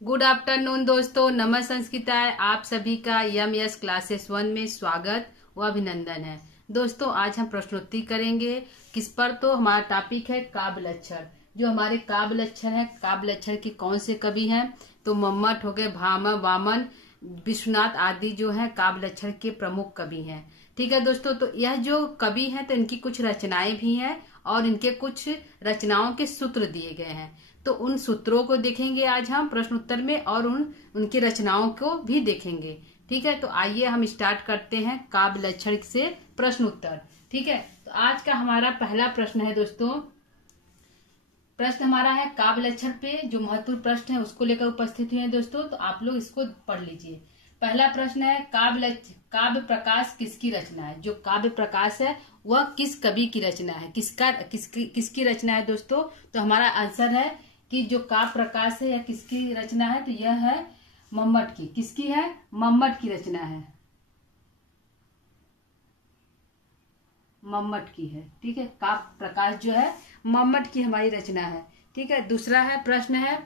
Good afternoon दोस्तों, नमः संस्कृताय। आप सभी का यस क्लासेस 1 में स्वागत व अभिनंदन है। दोस्तों आज हम प्रश्नोत्तरी करेंगे। किस पर? तो हमारा टॉपिक है काव्य लक्षण। जो हमारे काव्य लक्षण है, काव्य लक्षण की कौन से कवि हैं? तो मम्मट हो गए, भामह, वामन, विश्वनाथ आदि जो है काव्य लक्षण के प्रमुख कवि हैं। ठीक है दोस्तों, तो यह जो कवि हैं तो इनकी कुछ रचनाएं भी हैं और इनके कुछ रचनाओं के सूत्र दिए गए हैं। तो उन सूत्रों को देखेंगे आज हम प्रश्न उत्तर में और उनकी रचनाओं को भी देखेंगे। ठीक है, तो आइए हम स्टार्ट करते हैं काव्य लक्षण से प्रश्न उत्तर। ठीक है, तो आज का हमारा पहला प्रश्न है दोस्तों। प्रश्न हमारा है काव्य लक्षण पे जो महत्वपूर्ण प्रश्न है उसको लेकर उपस्थित हुए हैं दोस्तों, तो आप लोग इसको पढ़ लीजिए। पहला प्रश्न है काव्य प्रकाश किसकी रचना है? जो काव्य प्रकाश है वह किस कवि की रचना है? किसकी रचना है दोस्तों? तो हमारा आंसर है कि जो काव्य प्रकाश है या किसकी रचना है, तो यह है मम्मट की। किसकी है? मम्मट की रचना है, मम्मट की है। ठीक है, काव्य प्रकाश जो है मम्मट की हमारी रचना है। ठीक है, दूसरा है प्रश्न है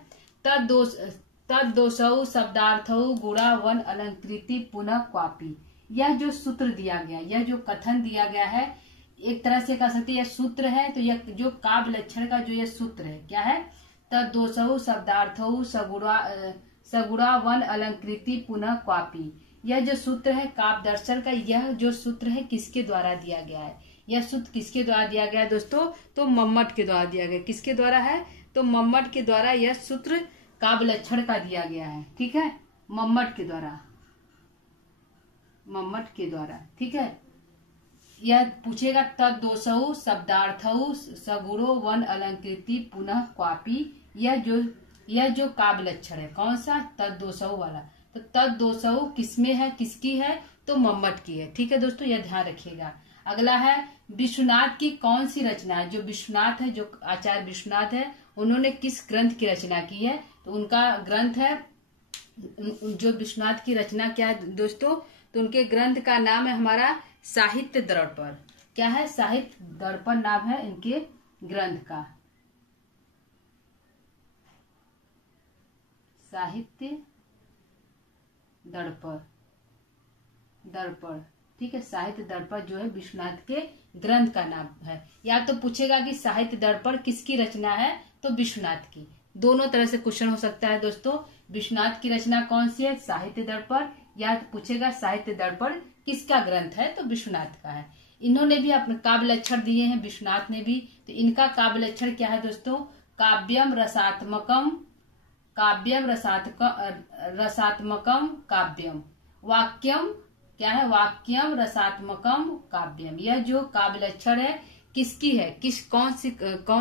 तद्दोषौ शब्दार्थौ गुणा वन अलंकृति पुनः क्वापि। यह जो सूत्र दिया गया, यह जो कथन दिया गया है, एक तरह से कह सकते यह सूत्र है। तो यह जो काव्य लक्षण का जो यह सूत्र है क्या है? तद्दोषौ शब्दार्थौ सगुणा वन अलंकृति पुनः क्वापि। यह जो सूत्र है काव्य दर्शन का, यह जो सूत्र है किसके द्वारा दिया गया है? यह सूत्र किसके द्वारा दिया गया है दोस्तों? तो मम्मट के द्वारा दिया गया। किसके द्वारा है? तो मम्मट के द्वारा यह सूत्र काव्य लक्षण का दिया गया है। ठीक है, मम्मट के द्वारा, मम्मट के द्वारा। ठीक है, यह पूछेगा तद्दोषौ शब्दार्थौ सगुणो वन अलंकृति पुनः क्वापि। यह जो काव्य लक्षण है कौन सा? तद्दोषौ वाला। तो तद्दोषौ किसमें है, किसकी है? तो मम्मट की है। ठीक है दोस्तों, यह ध्यान रखिएगा। अगला है विश्वनाथ की कौन सी रचना है? जो विश्वनाथ है, जो आचार्य विश्वनाथ है, उन्होंने किस ग्रंथ की रचना की है? तो उनका ग्रंथ है, जो विश्वनाथ की रचना क्या है दोस्तों? तो उनके ग्रंथ का नाम है हमारा साहित्य दर्पण। क्या है? साहित्य दर्पण नाम है इनके ग्रंथ का, साहित्य दर्पण। ठीक है, साहित्य दर्पण जो है विश्वनाथ के ग्रंथ का नाम है। या तो पूछेगा कि साहित्य दर्पण किसकी रचना है? तो विश्वनाथ की। दोनों तरह से क्वेश्चन हो सकता है दोस्तों। विश्वनाथ की रचना कौन सी है? साहित्य दर्पण। या तो पूछेगा साहित्य दर्पण किसका ग्रंथ है? तो विश्वनाथ का है। इन्होंने भी अपने काव्य लक्षण दिए हैं, विश्वनाथ ने भी। तो इनका काव्य लक्षण क्या है दोस्तों? काव्यम रसात्मकम काव्यम। वाक्यम क्या है? वाक्यम रसात्मकम काव्यम। यह जो काव्य लक्षण है किसकी है? कौन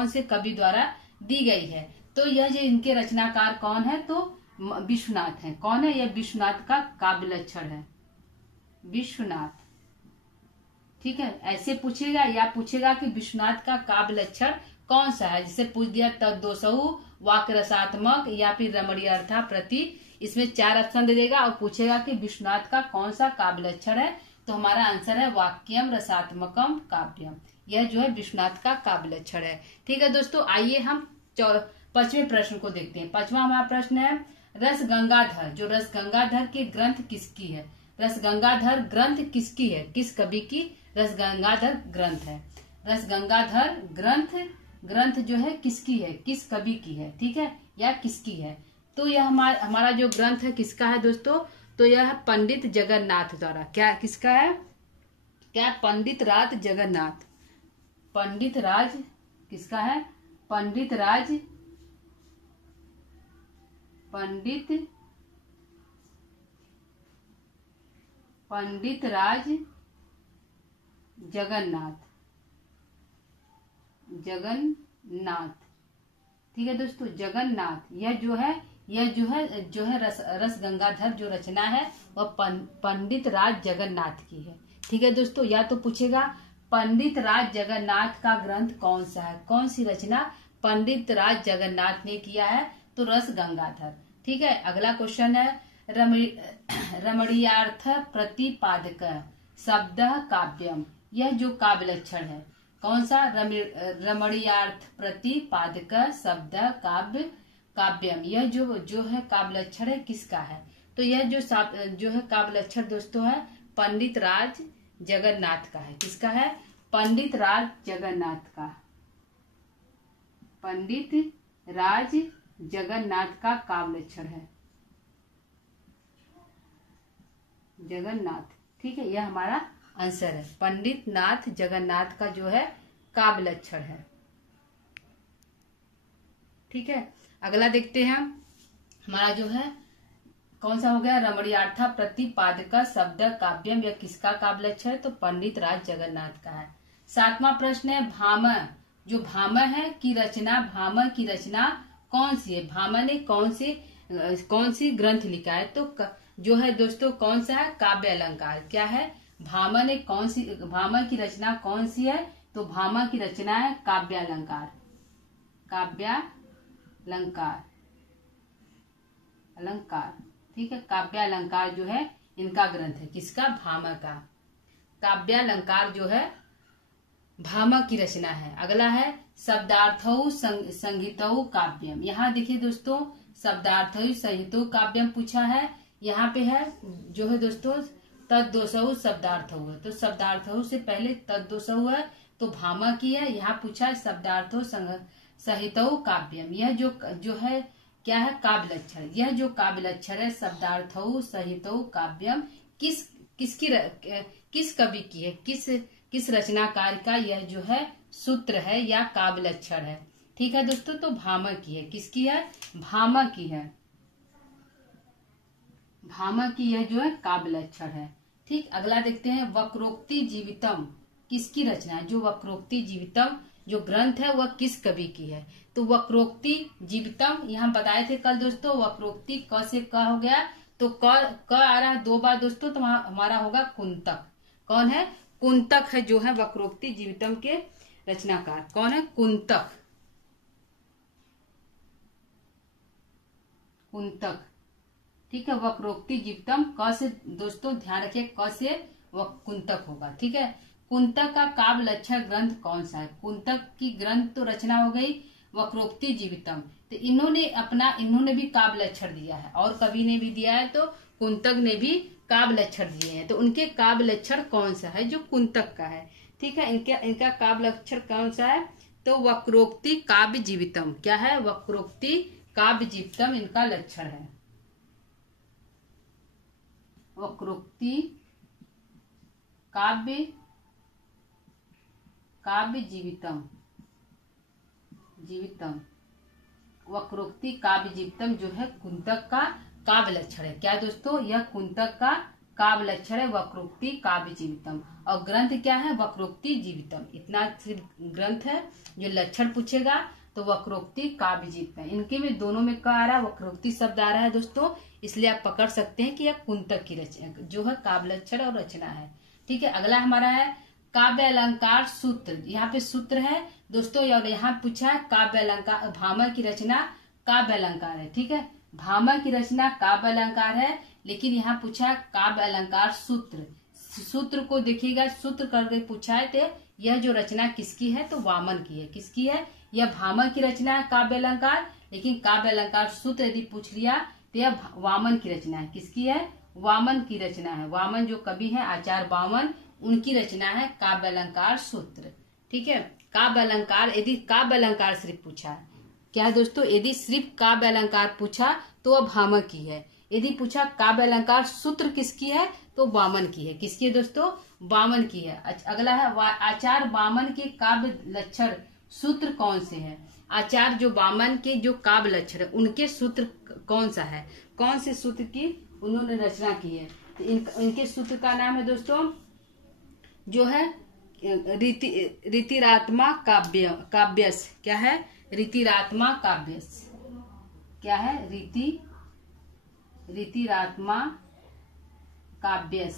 से कवि द्वारा दी गई है? तो यह जो इनके रचनाकार कौन है? तो विश्वनाथ है। कौन है? यह विश्वनाथ का काव्य लक्षण है, विश्वनाथ। ठीक है, ऐसे पूछेगा। या पूछेगा कि विश्वनाथ का काव्य लक्षण कौन सा है? जिसे पूछ दिया तद्दोषौ, वाक्य रसात्मक या फिर रमणीयर्था प्रति। इसमें 4 ऑप्शन दे देगा और पूछेगा कि विश्वनाथ का कौन सा काव्य लक्षण है? तो हमारा आंसर है वाक्यम रसात्मकम काव्यम। यह जो है विश्वनाथ का काव्य लक्षण है। ठीक है दोस्तों, आइए हम 5वें प्रश्न को देखते हैं। 5वां हमारा प्रश्न है रस गंगाधर। जो रस गंगाधर के ग्रंथ किसकी है? रस गंगाधर ग्रंथ किसकी है? किस कवि की रस गंगाधर ग्रंथ है? रस गंगाधर ग्रंथ जो है किसकी है? किस कवि की है? ठीक है, या किसकी है? तो यह हमारा जो ग्रंथ है किसका है दोस्तों? तो यह पंडित जगन्नाथ द्वारा। क्या किसका है? क्या? पंडित राज जगन्नाथ। पंडित राज किसका है? पंडित राज जगन्नाथ। ठीक है दोस्तों, जगन्नाथ। यह जो है रस गंगाधर जो रचना है वह पंडित राज जगन्नाथ की है। ठीक है दोस्तों, या तो पूछेगा पंडित राज जगन्नाथ का ग्रंथ कौन सा है? कौन सी रचना पंडित राज जगन्नाथ ने किया है? तो रस गंगाधर। ठीक है, अगला क्वेश्चन है रमणीयार्थ प्रतिपादक शब्द काव्यम। यह जो काव्य लक्षण है कौन सा? रमणीयार्थ प्रतिपादक शब्द काव्य काव्यम, यह जो है काव्य लक्षण है किसका है? तो यह जो है काव्य लक्षण दोस्तों है पंडित राज जगन्नाथ का है। किसका है? पंडित राज जगन्नाथ का। पंडित राज जगन्नाथ का काव्य लक्षण है जगन्नाथ। ठीक है, यह हमारा आंसर है। पंडित नाथ जगन्नाथ का जो है काव्य लक्षण है। ठीक है, अगला देखते हैं हमारा जो है कौन सा हो गया? रमणीयार्था प्रतिपादक शब्द काव्यम, यह किसका काव्य लक्षण है? तो पंडित राज जगन्नाथ का है। 7वां प्रश्न है भामह, जो भामह है की रचना, भामह की रचना कौन सी है? भामह ने कौन सी ग्रंथ लिखा है? तो जो है दोस्तों कौन सा है? काव्य अलंकार। क्या है? भामह ने भामह की रचना कौन सी है? तो भामह की रचना है काव्य अलंकार। अलंकार। ठीक है, काव्य अलंकार जो है इनका ग्रंथ है। किसका? भामह का। काव्य अलंकार जो है भामह की रचना है। अगला है शब्दार्थौ संहितौ काव्यम। यहाँ देखिए दोस्तों शब्दार्थौ संहितौ काव्यम पूछा है। यहाँ पे है जो है दोस्तों तद्दोषौ शब्दार्थौ है, तो शब्दार्थौ से पहले तद्दोषौ है तो भामह की है। यहाँ पूछा है शब्दार्थौ संहितौ काव्यम, यह जो है क्या है? काव्य लक्षण। यह जो काव्य लक्षण है शब्दार्थौ संहितौ काव्यम किस कवि की है? किस रचनाकार का यह जो है सूत्र है या काव्य लक्षण है? ठीक है दोस्तों, तो भामह की है। किसकी है? भामह की है। भामह की यह जो है काव्य लक्षण है। ठीक, अगला देखते हैं वक्रोक्ति जीवितम किसकी रचना है? जो वक्रोक्ति जीवितम जो ग्रंथ है वह किस कवि की है? तो वक्रोक्ति जीवितम यहाँ बताए थे कल दोस्तों, वक्रोक्ति क से क हो गया तो क आ रहा है 2 बार दोस्तों, तो हमारा होगा कुंतक। कौन है? कुंतक है जो है वक्रोक्ति जीवितम के रचनाकार। कौन है? कुंतक। ठीक है, वक्रोक्ति जीवितम क से दोस्तों ध्यान रखिए, क से वह कुंतक होगा। ठीक है, कुंतक का काव्य लक्षण ग्रंथ कौन सा है? कुंतक की ग्रंथ तो रचना हो गई वक्रोक्ति जीवितम, तो इन्होंने भी काव्य लक्षण दिया है और कवि ने भी दिया है, तो कुंतक ने भी काव्य लक्षण दिए हैं। तो उनके काव्य लक्षण कौन सा है? जो कुंतक का है। ठीक है, इनका काव्य लक्षण कौन सा है? तो वक्रोक्ति काव्य जीवितम। क्या है? वक्रोक्ति काव्य जीवितम इनका लक्षण है। वक्रोक्ति काव्य जीवितम वक्रोक्ति काव्य जीवितम जो है कुंतक का काव्य लक्षण है। क्या दोस्तों? यह कुंतक का काव्य लक्षण है वक्रोक्ति काव्य जीवितम, और ग्रंथ क्या है? वक्रोक्ति जीवितम। इतना सिर्फ ग्रंथ है। जो लक्षण पूछेगा तो वक्रोक्ति काव्य जीवितम, इनके में दोनों में क्या आ रहा है? वक्रोक्ति शब्द आ रहा है दोस्तों, इसलिए आप पकड़ सकते हैं कि यह कुंतक की रचना जो है काव्य लक्षण और रचना है। ठीक है, अगला हमारा है काव्य अलंकार सूत्र। यहाँ पे सूत्र है दोस्तों, और यहाँ पूछा है काव्य अलंकार, भामह की रचना काव्य अलंकार है। ठीक है, भामह की रचना काव्य अलंकार है, लेकिन यहाँ पूछा है काव्य अलंकार सूत्र को देखिएगा, सूत्र करके पूछा है तो यह जो रचना किसकी है? तो वामन की है। किसकी है? यह भामह की रचना है काव्य अलंकार, लेकिन काव्य अलंकार सूत्र यदि पूछ लिया तो यह वामन की रचना है। किसकी है? वामन की रचना है। वामन जो कवि है आचार्य वामन, उनकी रचना है काव्य अलंकार सूत्र। ठीक है, काव्य अलंकार यदि काव्य अलंकार सिर्फ पूछा है, क्या दोस्तों? यदि सिर्फ काव्य अलंकार पूछा तो वह भामह की है। यदि पूछा काव्य अलंकार सूत्र किसकी है? तो वामन की है। किसकी है दोस्तों? वामन की है। अगला है आचार्य वामन के काव्य लक्षण सूत्र कौन से है? आचार्य जो वामन के जो काव्य लक्षण है उनके सूत्र कौन सा है? कौन से सूत्र की उन्होंने रचना की है? तो इनके सूत्र का नाम है दोस्तों जो है रीतिरात्मा काव्यस। क्या है? रीतिरात्मा काव्यस। क्या है? रीतिरात्मा काव्यस।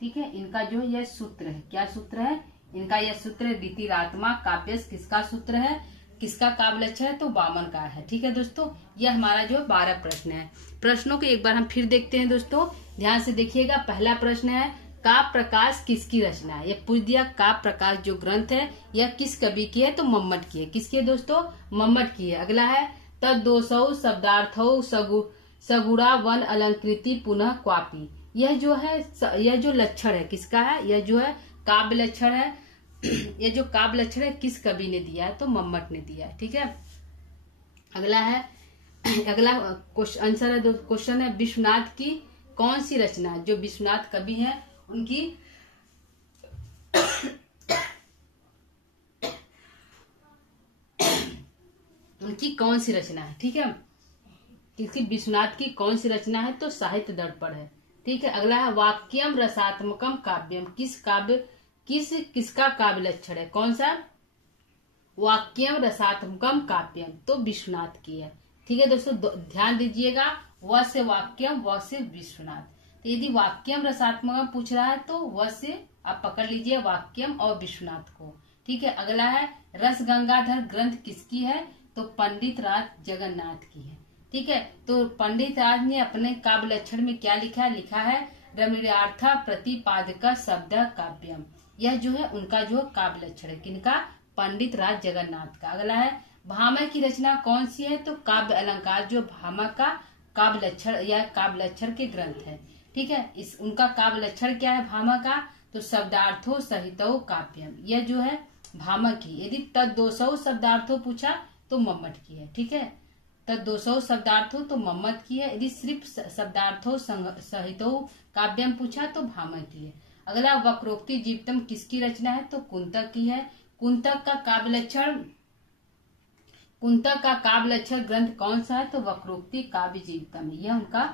ठीक है, इनका जो यह सूत्र है, क्या सूत्र है इनका? यह सूत्र है रीतिरात्मा काव्यस। किसका सूत्र है? किसका काव्य लक्षण है? तो वामन का है। ठीक है दोस्तों, यह हमारा जो 12 प्रश्न है। प्रश्नों को एक बार हम फिर देखते हैं दोस्तों, ध्यान से देखिएगा। पहला प्रश्न है काव्य प्रकाश किसकी रचना है? ये पूछ दिया। काव्य प्रकाश जो ग्रंथ है यह किस कवि की है? तो मम्मट की है। किसकी है दोस्तों? मम्मट की है। अगला है तद्दोषौ शब्दार्थौ सगुड़ा वन अलंकृति पुनः क्वापी। यह जो है, यह जो लक्षण है किसका है? यह जो है काव्य लक्षण है। यह जो काव्य लक्षण है किस कवि ने दिया है? तो मम्मट ने दिया है। ठीक है। अगला है, अगला आंसर है, क्वेश्चन है विश्वनाथ की कौन सी रचना, जो विश्वनाथ कवि हैं उनकी कौन सी रचना है? ठीक है, किसी विश्वनाथ की कौन सी रचना है? तो साहित्य दर्पण है। ठीक है। अगला है वाक्यम रसात्मकम काव्यम। किसका काव्य लक्षण है? कौन सा? वाक्यम रसात्मकम काव्यम, तो विश्वनाथ की है। ठीक है दोस्तों, ध्यान दीजिएगा, व से वाक्यम, व से विश्वनाथ। तो यदि वाक्यम रसात्मकम पूछ रहा है तो व से आप पकड़ लीजिए वाक्यम और विश्वनाथ को। ठीक है। अगला है रस गंगाधर ग्रंथ किसकी है? तो पंडित राज जगन्नाथ की है। ठीक है। तो पंडित राज ने अपने काव्य लक्षण में क्या लिखा है? लिखा है रमणीयार्थ प्रतिपादक शब्द काव्यम। यह जो है उनका जो काव्य लक्षण है। किनका? पंडित राज जगन्नाथ का। अगला है भामह की रचना कौन सी है? तो काव्य अलंकार, जो भामह का काव्य लक्षण या काव्य लक्षण के ग्रंथ है। ठीक है। इस उनका काव्य लक्षण क्या है भामह का? तो शब्दार्थो सहितो काव्यम। यह जो है भामह की। यदि तद्दोषौ शब्दार्थो पूछा तो मम्मट की है। ठीक है। तद्दोषौ शब्दार्थो तो मम्मट की है। यदि सिर्फ शब्दार्थो सहितो काव्यम पूछा तो भामह की है। अगला वक्रोक्ति जीवितम किसकी रचना है? तो कुंतक की है। कुंतक का काव्य लक्षण ग्रंथ कौन सा है? तो वक्रोक्ति काव्य जीवितम है। यह उनका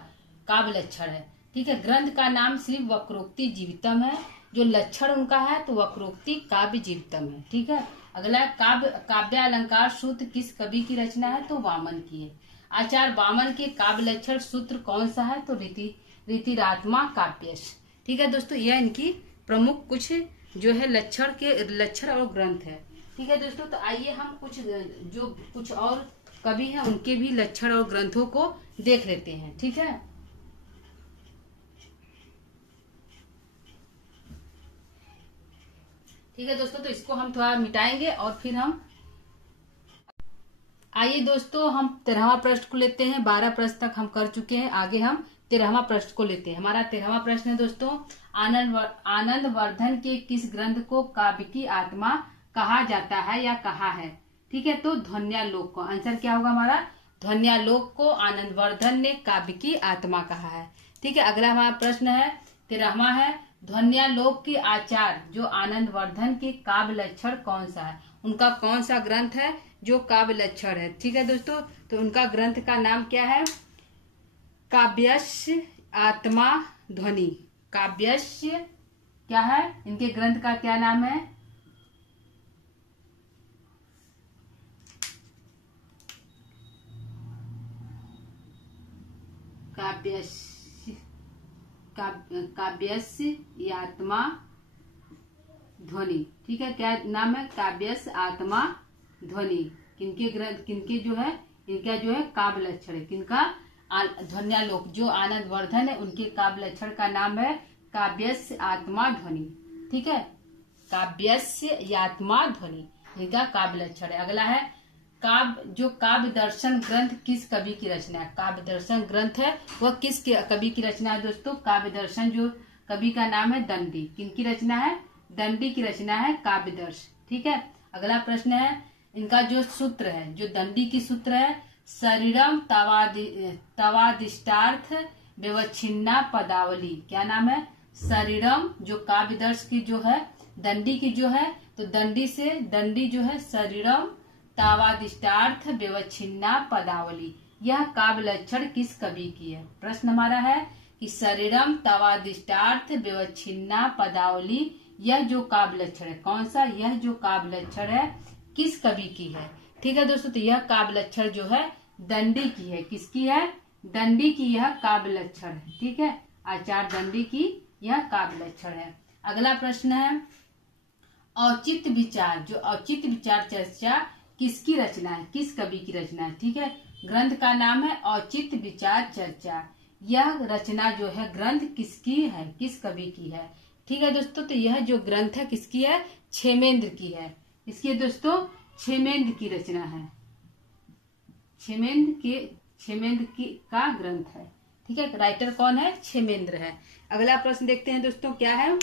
काव्य लक्षण है। ठीक है। ग्रंथ का नाम सिर्फ वक्रोक्ति जीवितम है, जो लक्षण उनका है तो वक्रोक्ति काव्य जीवितम है। ठीक है। अगला काव्य अलंकार सूत्र किस कवि की रचना है? तो वामन की है। आचार्य वामन के काव्य लक्षण सूत्र कौन सा है? तो रीतिरात्मा काव्यश। ठीक है दोस्तों, यह इनकी प्रमुख कुछ जो है लक्षण और ग्रंथ है। ठीक है दोस्तों, तो आइए हम कुछ और कवि हैं उनके भी लक्षण और ग्रंथों को देख लेते हैं। ठीक है। ठीक है दोस्तों, तो इसको हम थोड़ा मिटाएंगे और फिर हम आइए दोस्तों हम 13वां प्रश्न को लेते हैं। 12 प्रश्न तक हम कर चुके हैं, आगे हम 13वां प्रश्न को लेते हैं। हमारा 13वां प्रश्न है दोस्तों, आनंद वर्धन के किस ग्रंथ को काव्य की आत्मा कहा जाता है या कहा है? ठीक है। तो ध्वन्यालोक को। आंसर क्या होगा हमारा? ध्वन्यालोक को आनंद वर्धन ने काव्य की आत्मा कहा है। ठीक है। अगला हमारा प्रश्न है 13वां है, ध्वन्यालोक के आचार्य जो आनंद वर्धन के काव्य लक्षण कौन सा है? उनका कौन सा ग्रंथ है जो काव्य लक्षण है? ठीक है दोस्तों, तो उनका ग्रंथ का नाम क्या है? काव्यस्य आत्मा ध्वनि। काव्यस्य क्या है? इनके ग्रंथ का क्या नाम है? काव्यस्य आत्मा ध्वनि। ठीक है। क्या नाम है? काव्यस्य आत्मा ध्वनि। किनके जो है, इनका जो है काव्य लक्षण है। किनका? ध्वन्यालोक जो आनंद वर्धन है उनके काव्य लक्षण का नाम है काव्यस्य आत्मा ध्वनि। ठीक है। काव्यस्य आत्मा ध्वनि इनका काव्य लक्षण है। अगला है काव्य दर्शन ग्रंथ किस कवि की रचना है? काव्य दर्शन ग्रंथ है वह किस कवि की रचना है दोस्तों? काव्य दर्शन जो कवि का नाम है दंडी। किनकी रचना है? दंडी की रचना है काव्य दर्श। ठीक है। अगला प्रश्न है, इनका जो सूत्र है, जो दंडी की सूत्र है, शरीरम तवादिष्टार्थ व्यवच्छिन्ना पदावली। क्या नाम है? शरीरम जो काव्य दर्श की जो है दंडी की जो है, तो दंडी जो है शरीरम तावादिष्टार्थ व्यवच्छिन्ना पदावली। यह काव्य लक्षण किस कवि की है? प्रश्न हमारा है कि शरीरम तवादिष्टार्थ व्यवच्छिन्ना पदावली, यह जो काव्य लक्षण है कौन सा? यह जो काव्य लक्षण है किस कवि की है? ठीक है दोस्तों, तो यह काव्य लक्षण जो है दंडी की है। किसकी है? दंडी की यह काव्य लक्षण है। ठीक है। आचार्य दंडी की यह काव्य लक्षण है। अगला प्रश्न है, औचित्य विचार जो औचित्य विचार चर्चा किसकी रचना है? किस कवि की रचना है? ठीक है। ग्रंथ का नाम है औचित्य विचार चर्चा। यह रचना जो है ग्रंथ किसकी है? किस कवि की है? ठीक है दोस्तों, तो यह जो ग्रंथ है किसकी है? क्षेमेंद्र की है। इसकी दोस्तों क्षेमेंद्र की रचना है, क्षेमेंद्र की का ग्रंथ है। ठीक है, राइटर कौन है? क्षेमेंद्र है। अगला प्रश्न देखते हैं दोस्तों क्या है।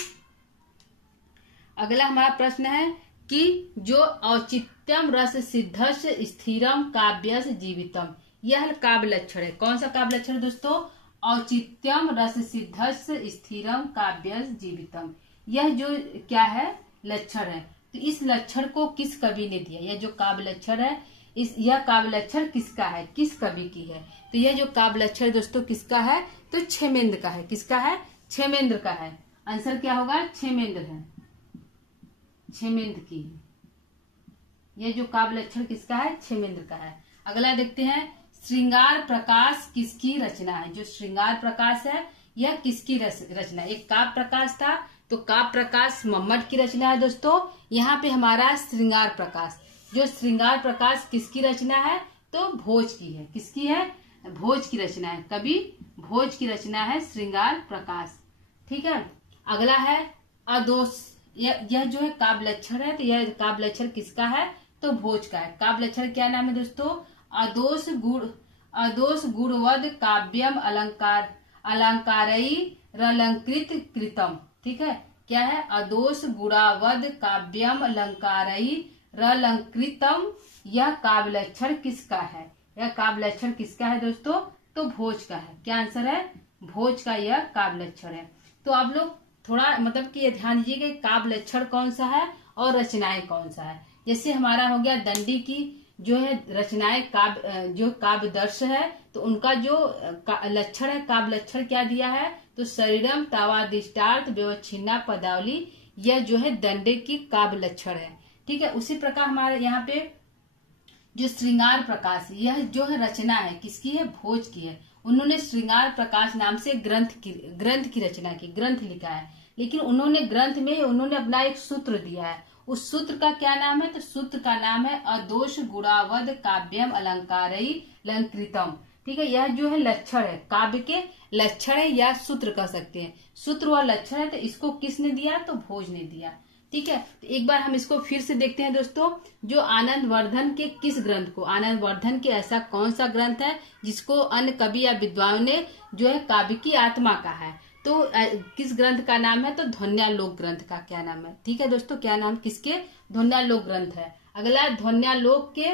अगला हमारा प्रश्न है कि जो औचित्यम रस सिद्धस स्थिरम काव्यस जीवितम, यह काव्य लक्षण है। कौन सा काव्य लक्षण दोस्तों? औचित्यम रस सिद्धस स्थिरम काव्यस जीवितम। यह जो क्या है? लक्षण है। तो इस लक्षण को किस कवि ने दिया? यह जो काव्य लक्षण है, यह काव्य लक्षण किसका है? किस कवि की है? तो यह जो काव्य लक्षण दोस्तों किसका है? तो क्षेमेंद्र का है। किसका है? क्षेमेंद्र का है। आंसर क्या होगा? क्षेमेंद्र है, क्षेमेंद्र की। यह जो काव्य लक्षण किसका है? क्षेमेंद्र का है। अगला देखते हैं, श्रृंगार प्रकाश किसकी रचना है? जो श्रृंगार प्रकाश है यह किसकी रचना? एक काव्य प्रकाश था, तो काव्य प्रकाश मम्मट की रचना है दोस्तों। यहाँ पे हमारा श्रृंगार प्रकाश, जो श्रृंगार प्रकाश किसकी रचना है? तो भोज की है। किसकी है? भोज की रचना है, कवि भोज की रचना है श्रृंगार प्रकाश। ठीक है, अगला है अदोष। यह जो है काव्य लक्षण है, तो यह काव्य लक्षण किसका है? तो भोज का है। काव्य लक्षण क्या नाम है दोस्तों? अदोष गुणवद काव्यम अलंकार अलंकारई रलंकृत कृतम। ठीक है, क्या है? अदोष गुणावद काव्यम अलंकारई रलंकृतम। यह काव्य लक्षण किसका है? यह काव्य लक्षण किसका है दोस्तों? तो भोज का है। क्या आंसर है? भोज का यह काव्य लक्षण है। तो आप लोग थोड़ा मतलब कि ये ध्यान दीजिए कि काव्य लक्षण कौन सा है और रचनाएं कौन सा है। जैसे हमारा हो गया दंडी की जो है रचनाएं, काव्य जो काव्य दर्श है, तो उनका जो लक्षण है, काव्य लक्षण क्या दिया है? तो शरीरम तावादिष्टार्थ व्यवच्छिन्ना पदावली। यह जो है दंडे की काव्य लक्षण है। ठीक है, उसी प्रकार हमारे यहाँ पे जो श्रृंगार प्रकाश, यह जो है रचना है किसकी है? भोज की है। उन्होंने श्रृंगार प्रकाश नाम से ग्रंथ की रचना की, ग्रंथ लिखा है। लेकिन उन्होंने ग्रंथ में उन्होंने अपना एक सूत्र दिया है। उस सूत्र का क्या नाम है? तो सूत्र का नाम है अदोष गुणावद काव्यम अलंकारई अलंकृतम। ठीक है, यह जो है लक्षण है, काव्य के लक्षण है या सूत्र कह सकते हैं। सूत्र व लक्षण है, तो इसको किसने दिया? तो भोज ने दिया। ठीक है, तो एक बार हम इसको फिर से देखते हैं दोस्तों। जो आनंद वर्धन के किस ग्रंथ को, आनंद वर्धन के ऐसा कौन सा ग्रंथ है जिसको अन्य कवि या विद्वान ने जो है काव्य की आत्मा का है? तो किस ग्रंथ का नाम है? तो ध्वन्यालोक ग्रंथ का क्या नाम है? ठीक है दोस्तों, क्या नाम किसके? ध्वन्यालोक ग्रंथ है। अगला, ध्वन्यालोक के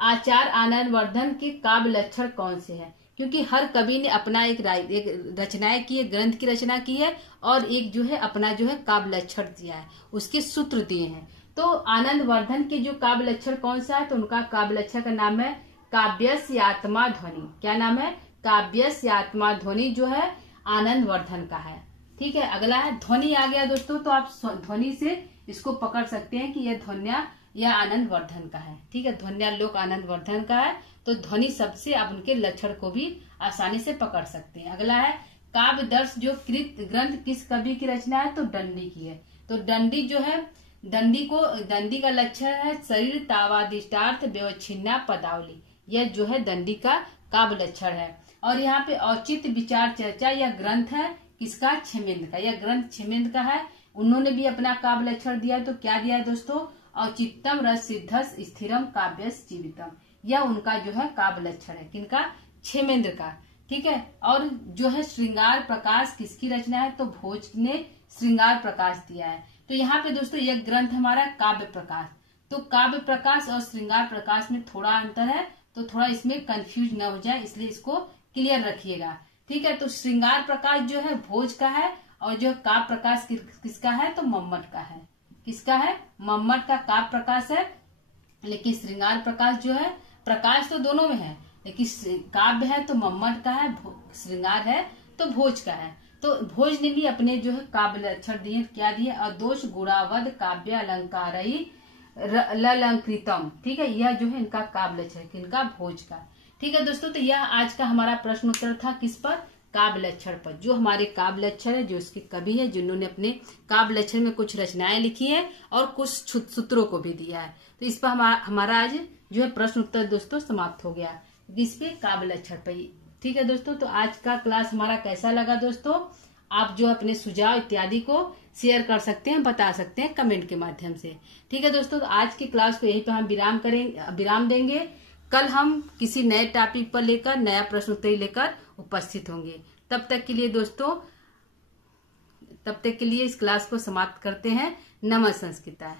आचार्य आनंद वर्धन के काव्य लक्षण कौन से हैं? क्योंकि हर कवि ने अपना एक रचनाएं की है, ग्रंथ की रचना की है, और एक जो है अपना जो है काव्य लक्षण दिया है, उसके सूत्र दिए हैं। तो आनंद वर्धन के जो काव्य लक्षण कौन सा है? तो उनका काव्य लक्षण का नाम है काव्यस्य आत्मा ध्वनि। क्या नाम है? काव्यस्य आत्मा ध्वनि जो है आनंद वर्धन का है। ठीक है, अगला है ध्वनि आ गया दोस्तों, तो आप ध्वनि से इसको पकड़ सकते हैं कि यह ध्वन्या यह आनंद वर्धन का है। ठीक है, ध्वन्यालोक आनंद वर्धन का है। तो ध्वनि सबसे आप उनके लक्षण को भी आसानी से पकड़ सकते हैं। अगला है काव्य दर्श जो कृत ग्रंथ किस कवि की रचना है? तो दंडी की है। तो दंडी जो है, दंडी का लक्षण है शरीर तावादिष्टार्थ व्यवच्छिन्ना पदावली। यह जो है दंडी का काव्य लक्षण है। और यहाँ पे औचित्य विचार चर्चा यह ग्रंथ है किसका? क्षेमेंद्र का। यह ग्रंथ क्षेमेंद्र का है। उन्होंने भी अपना काव्य लक्षण दिया। तो क्या दिया है दोस्तों? औचित्यम रस सिद्धस स्थिरम काव्यस जीवितम। यह उनका जो है काव्य लक्षण है। किनका? क्षेमेंद्र का। ठीक है, और जो है श्रृंगार प्रकाश किसकी रचना है? तो भोज ने श्रृंगार प्रकाश दिया है। तो यहाँ पे दोस्तों यह ग्रंथ हमारा काव्य प्रकाश। तो काव्य प्रकाश और श्रृंगार प्रकाश में थोड़ा अंतर है, तो थोड़ा इसमें कंफ्यूज न हो जाए, इसलिए इसको क्लियर रखिएगा। ठीक है, तो श्रृंगार प्रकाश जो है भोज का है, और जो काव्य प्रकाश किसका है? तो मम्मट का है। किसका है? मम्मट का काव्य प्रकाश है। लेकिन श्रृंगार प्रकाश जो है, प्रकाश तो दोनों में है, लेकिन काव्य है तो मम्मट का है, श्रृंगार है तो भोज का है। तो भोज ने भी अपने जो है काव्य लक्षण दिए। क्या दिए? अदोष गुणावद काव्य अलंकारई ललंकृतम। ठीक है, यह जो है इनका काव्य लक्षण, किनका? भोज का। ठीक है दोस्तों, तो यह आज का हमारा प्रश्न उत्तर था किस पर? काव्य लक्षण पर। जो हमारे काव्य लक्षण है, जो उसके कवि है, जिन्होंने अपने काव्य लक्षण में कुछ रचनाएं लिखी है और कुछ सूत्रों को भी दिया है। तो इस पर हमारा आज जो है प्रश्न उत्तर दोस्तों समाप्त हो गया, इस पे काव्य लक्षण पर। ठीक है दोस्तों, तो आज का क्लास हमारा कैसा लगा दोस्तों? आप जो अपने सुझाव इत्यादि को शेयर कर सकते हैं, बता सकते हैं कमेंट के माध्यम से। ठीक है दोस्तों, तो आज की क्लास को यहीं पे हम विराम देंगे। कल हम किसी नए टॉपिक पर लेकर नया प्रश्न उत्तरी लेकर उपस्थित होंगे। तब तक के लिए दोस्तों, इस क्लास को समाप्त करते हैं। नमः संस्कृता।